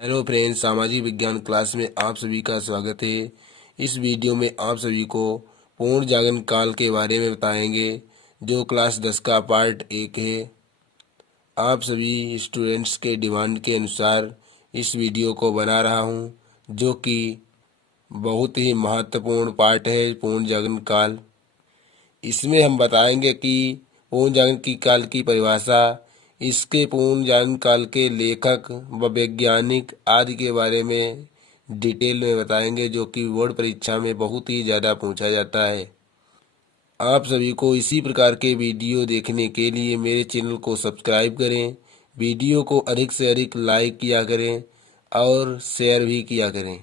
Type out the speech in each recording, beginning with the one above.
Hello friends, सामाजिक विज्ञान class में आप सभी का स्वागत है। इस वीडियो में आप सभी को पूर्ण जागरण काल के बारे में बताएंगे, जो क्लास 10 का पार्ट 1 है। आप सभी स्टूडेंट्स के डिमांड के अनुसार इस वीडियो को बना रहा हूं, जो कि बहुत ही महत्वपूर्ण पार्ट है पूर्ण जागरण काल। इसमें हम बताएंगे कि पूर्ण जागरण की काल की परिभाषा, इसके पूर्ण जागरण काल के लेखक व वैज्ञानिक आदि के बारे में डिटेल में बताएंगे, जो कि बोर्ड परीक्षा में बहुत ही ज़्यादा पूछा जाता है। आप सभी को इसी प्रकार के वीडियो देखने के लिए मेरे चैनल को सब्सक्राइब करें, वीडियो को अधिक से अधिक लाइक किया करें और शेयर भी किया करें।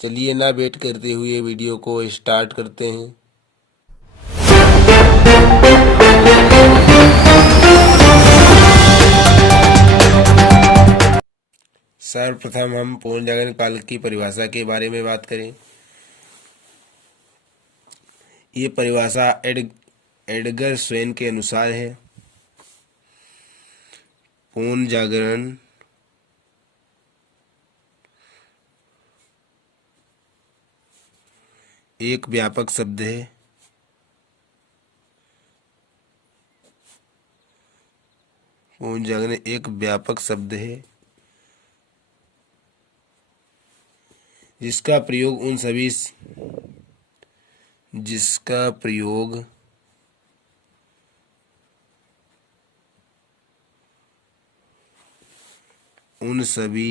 चलिए ना वेट करते हुए वीडियो को स्टार्ट करते हैं। सर्वप्रथम हम पूर्ण जागरण काल की परिभाषा के बारे में बात करें। ये परिभाषा एडगर स्वेन के अनुसार है। पूर्ण जागरण एक व्यापक शब्द है। पूर्ण जागरण एक व्यापक शब्द है जिसका प्रयोग उन सभी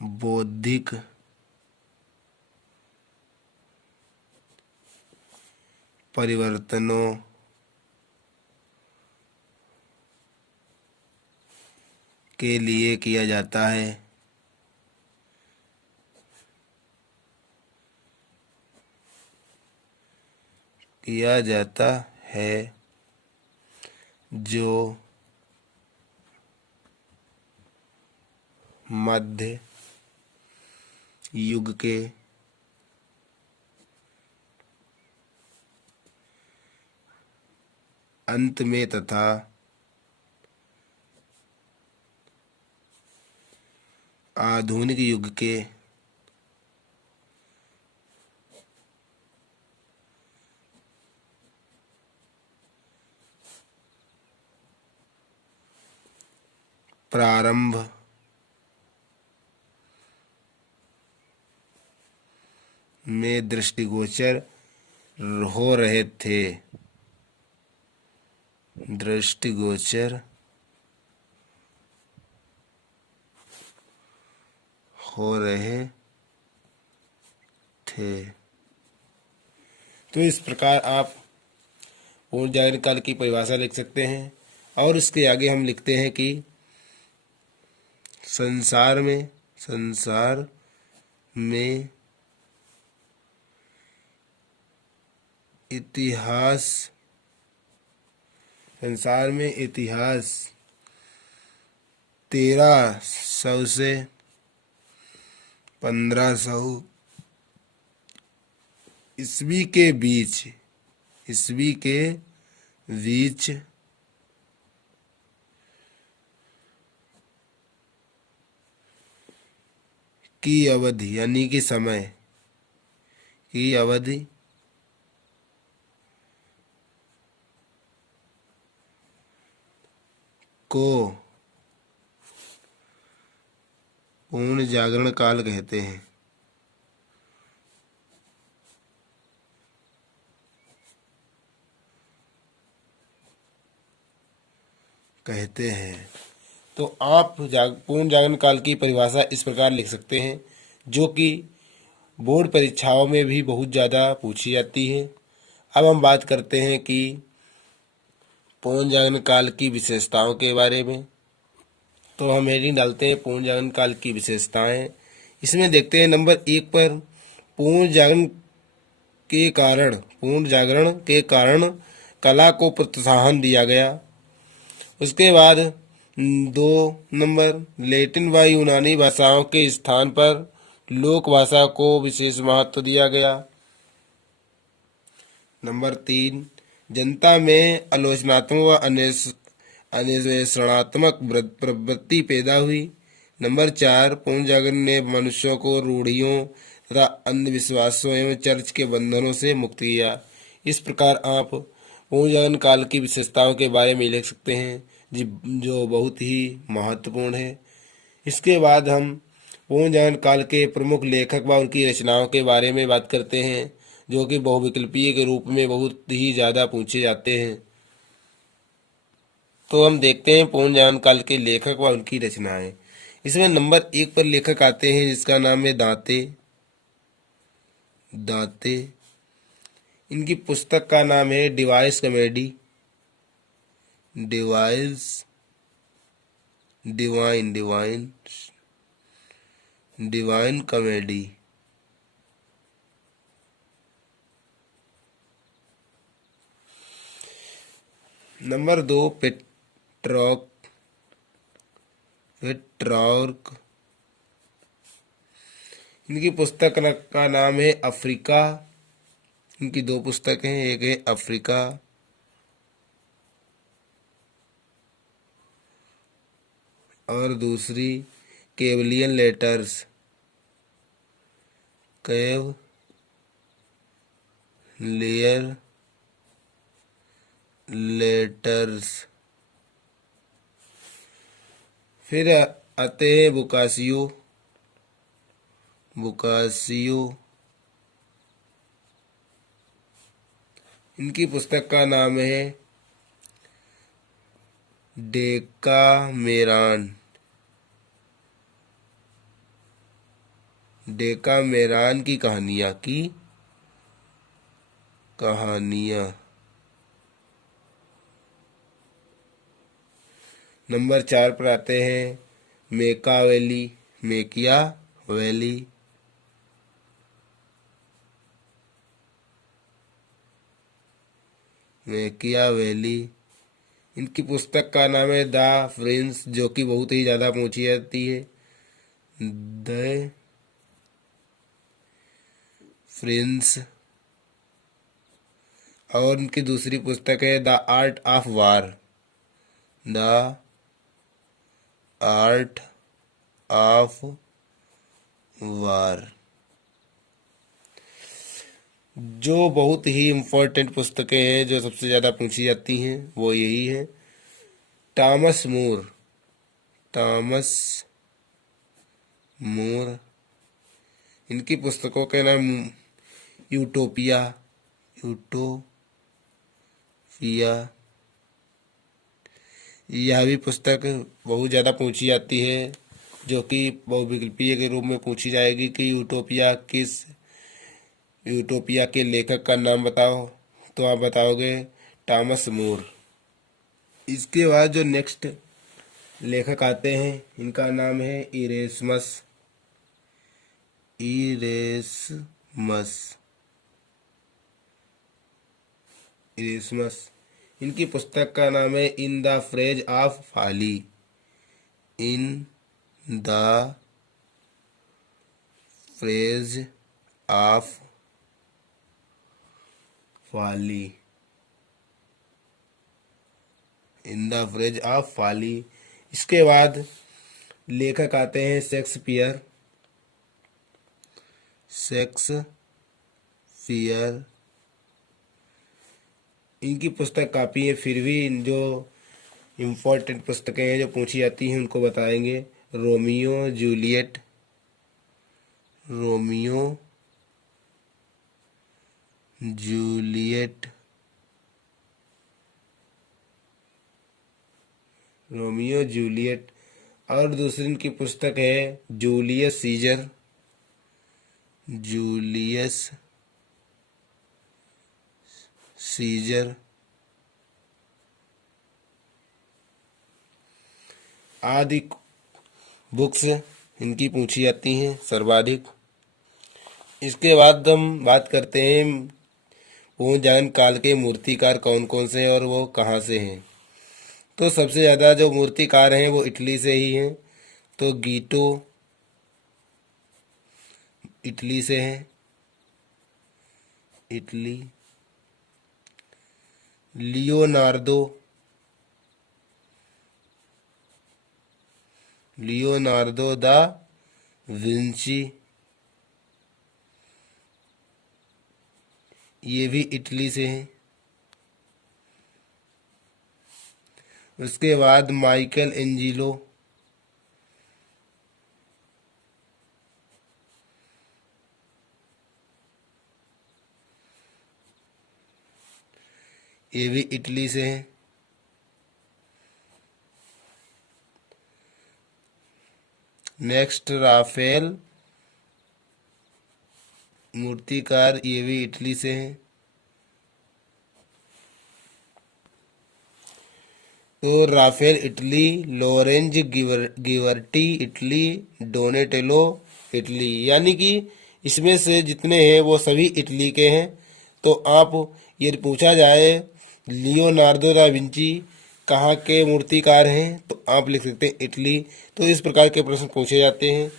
बौद्धिक परिवर्तनों के लिए किया जाता है। जो मध्य युग के अंत में तथा आधुनिक युग के प्रारंभ में दृष्टिगोचर हो रहे थे। तो इस प्रकार आप पूर्ण जागरण काल की परिभाषा लिख सकते हैं। और इसके आगे हम लिखते हैं कि संसार में इतिहास 1300 से 1500 ईस्वी के बीच की अवधि, यानी कि समय की अवधि को पूर्ण जागरण काल कहते हैं। तो आप पूर्ण जागरण काल की परिभाषा इस प्रकार लिख सकते हैं, जो कि बोर्ड परीक्षाओं में भी बहुत ज़्यादा पूछी जाती है। अब हम बात करते हैं कि पूर्ण जागरण काल की विशेषताओं के बारे में। तो हम हेडिंग डालते हैं पूर्ण जागरण काल की विशेषताएं। इसमें देखते हैं नंबर 1 पर पूर्ण जागरण के कारण कला को प्रोत्साहन दिया गया। उसके बाद 2 नंबर लैटिन व यूनानी भाषाओं के स्थान पर लोक भाषा को विशेष महत्व दिया गया। नंबर 3 जनता में आलोचनात्मक व अन्वेषणात्मक प्रवृत्ति पैदा हुई। नंबर 4, पुनर्जागरण ने मनुष्यों को रूढ़ियों तथा अंधविश्वासों एवं चर्च के बंधनों से मुक्त किया। इस प्रकार आप पुनर्जागरण काल की विशेषताओं के बारे में लिख सकते हैं जो बहुत ही महत्वपूर्ण है। इसके बाद हम पुनर्जागरण काल के प्रमुख लेखक व उनकी रचनाओं के बारे में बात करते हैं, जो कि बहुविकल्पीय के रूप में बहुत ही ज़्यादा पूछे जाते हैं। तो हम देखते हैं पुनर्जागरण काल के लेखक व उनकी रचनाएं। इसमें नंबर 1 पर लेखक आते हैं जिसका नाम है दांते। इनकी पुस्तक का नाम है device comedy, divine comedy. Number 2, पेट्रॉर्क। इनकी पुस्तक का नाम है अफ्रीका। इनकी 2 पुस्तकें हैं, एक है अफ्रीका और दूसरी केवलियन लेटर्स। फिर आते हैं बुकासियो। इनकी पुस्तक का नाम है डेकामेरॉन की कहानियाँ। नंबर 4 पर आते हैं मैकियावेली। इनकी पुस्तक का नाम है द प्रिंस, जो कि बहुत ही ज़्यादा पूछी जाती है। The Prince. और इनकी दूसरी पुस्तक है द आर्ट ऑफ वार। जो बहुत ही इम्पोर्टेंट पुस्तकें हैं जो सबसे ज़्यादा पूछी जाती हैं वो यही है। Thomas More. इनकी पुस्तकों के नाम यूटोपिया। यह भी पुस्तक बहुत ज़्यादा पूछी जाती है, जो कि बहुविकल्पीय के रूप में पूछी जाएगी कि यूटोपिया के लेखक का नाम बताओ, तो आप बताओगे टॉमस मूर। इसके बाद जो नेक्स्ट लेखक आते हैं इनका नाम है इरेस्मस। इनकी पुस्तक का नाम है in the praise of folly. इसके बाद लेखक आते हैं शेक्सपियर। इनकी पुस्तक काफ़ी है, फिर भी जो इम्पोर्टेंट पुस्तकें हैं जो पूछी जाती हैं उनको बताएंगे। Romeo Juliet. और दूसरी इनकी पुस्तक है जूलियस सीजर। आदि बुक्स इनकी पूछी जाती हैं सर्वाधिक। इसके बाद हम बात करते हैं पुनर्जागरण काल के मूर्तिकार कौन कौन से हैं और वो कहाँ से हैं। तो सबसे ज़्यादा जो मूर्तिकार हैं वो इटली से ही हैं। तो गीटो इटली से हैं। लियोनार्दो लियोनार्दो दा विंची, ये भी इटली से हैं। उसके बाद माइकल एंजिलो, ये भी इटली से हैं। नेक्स्ट राफेल मूर्तिकार, ये भी इटली से हैं। तो Raphael Italy, Lorenzo Ghiberti Italy, Donatello Italy, यानी कि इसमें से जितने हैं वो सभी इटली के हैं। तो आप ये पूछा जाए लियोनार्दो दा विंची कहाँ के मूर्तिकार हैं, तो आप लिख सकते हैं इटली। तो इस प्रकार के प्रश्न पूछे जाते हैं,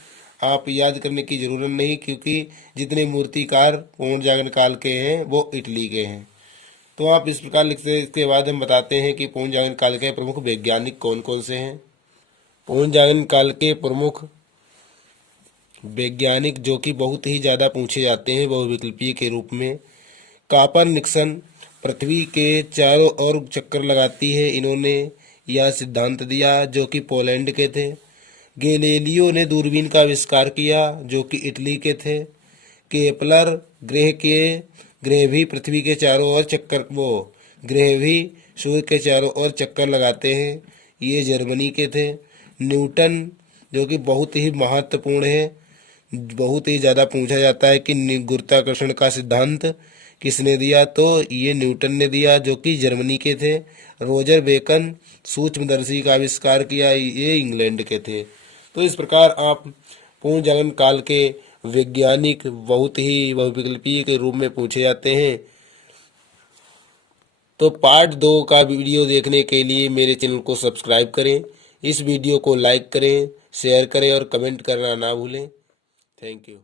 आप याद करने की जरूरत नहीं, क्योंकि जितने मूर्तिकार पूर्ण जागरण काल के हैं वो इटली के हैं। तो आप इस प्रकार लिखते हैं। इसके बाद हम बताते हैं कि पूर्ण जागरण काल के प्रमुख वैज्ञानिक कौन कौन से हैं। पूर्ण जागरण काल के प्रमुख वैज्ञानिक जो कि बहुत ही ज़्यादा पूछे जाते हैं बहुविकल्पीय के रूप में, कापरनिकसन पृथ्वी के चारों ओर चक्कर लगाती है, इन्होंने यह सिद्धांत दिया, जो कि पोलैंड के थे। गैलीलियो ने दूरबीन का आविष्कार किया, जो कि इटली के थे। केपलर ग्रह भी पृथ्वी के चारों ओर ग्रह भी सूर्य के चारों ओर चक्कर लगाते हैं, ये जर्मनी के थे। न्यूटन, जो कि बहुत ही महत्वपूर्ण है, बहुत ही ज़्यादा पूछा जाता है कि गुरुत्वाकर्षण का सिद्धांत किसने दिया, तो ये न्यूटन ने दिया, जो कि जर्मनी के थे। रोजर बेकन सूक्ष्मदर्शी का आविष्कार किया, ये इंग्लैंड के थे। तो इस प्रकार आप पूर्ण जागरण काल के वैज्ञानिक बहुत ही बहुविकल्पीय के रूप में पूछे जाते हैं। तो पार्ट 2 का वीडियो देखने के लिए मेरे चैनल को सब्सक्राइब करें, इस वीडियो को लाइक करें, शेयर करें और कमेंट करना ना भूलें। Thank you.